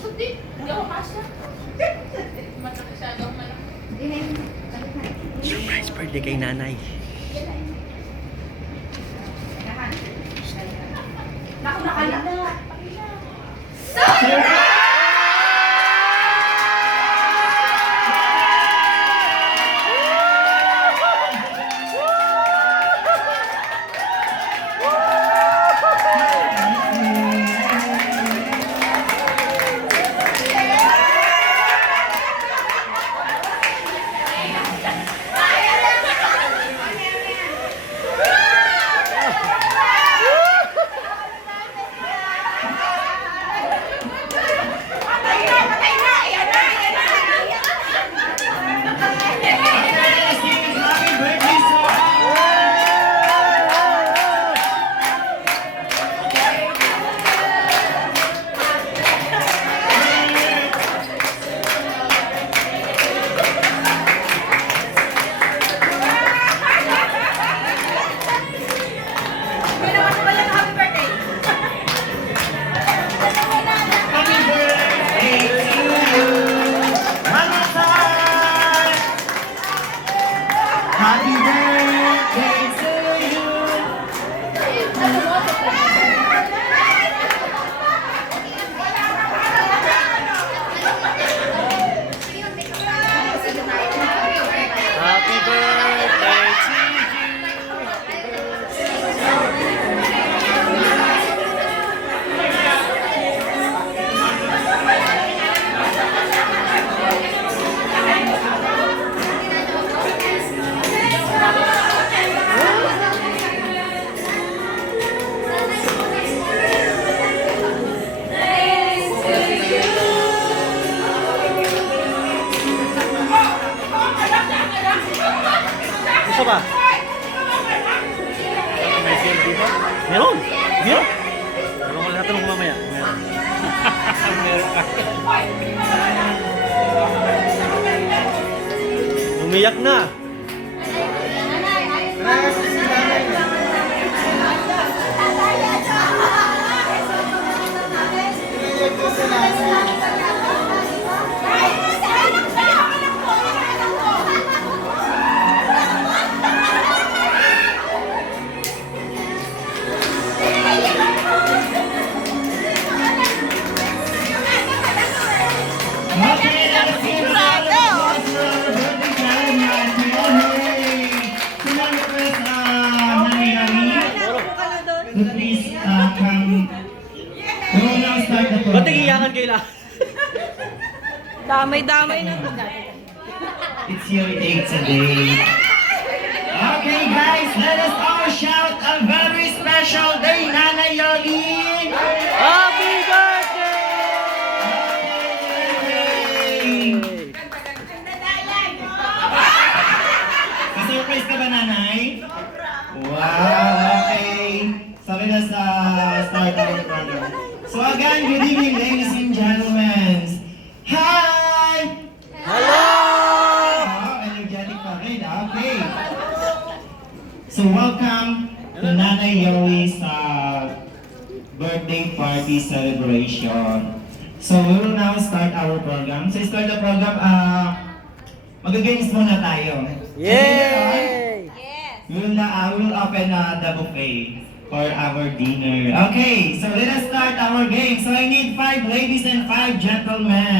Hindi ako kasya. Masyado ako malaki. Surprise birthday kay nanay. Naku, nakala. Happy birthday to you. Happy birthday to you. Gusto ba? May candy ba? Meron! Meron! Meron ko lahat ng mamaya. Meron. Meron ka. Umiyak na! Please come. We will now start the Ba't program. nagiyakan kayo lang? Damay-damay na. It's your day today. Okay guys, let us all shout a very special day, Nanay Yoli! Happy birthday! Surprise ka ba, Nanay? Wow, okay. Sabi na sa start our program. So again, good evening, ladies and gentlemen. Hi! Hello! Wow, energetic pa rin. Okay. So welcome to Nanay Yoli's birthday party celebration. So we will now start our program. So start the program, mag-games muna tayo. Yay! We will open the buffet for our dinner. Okay, so let us start our game. So I need 5 ladies and 5 gentlemen.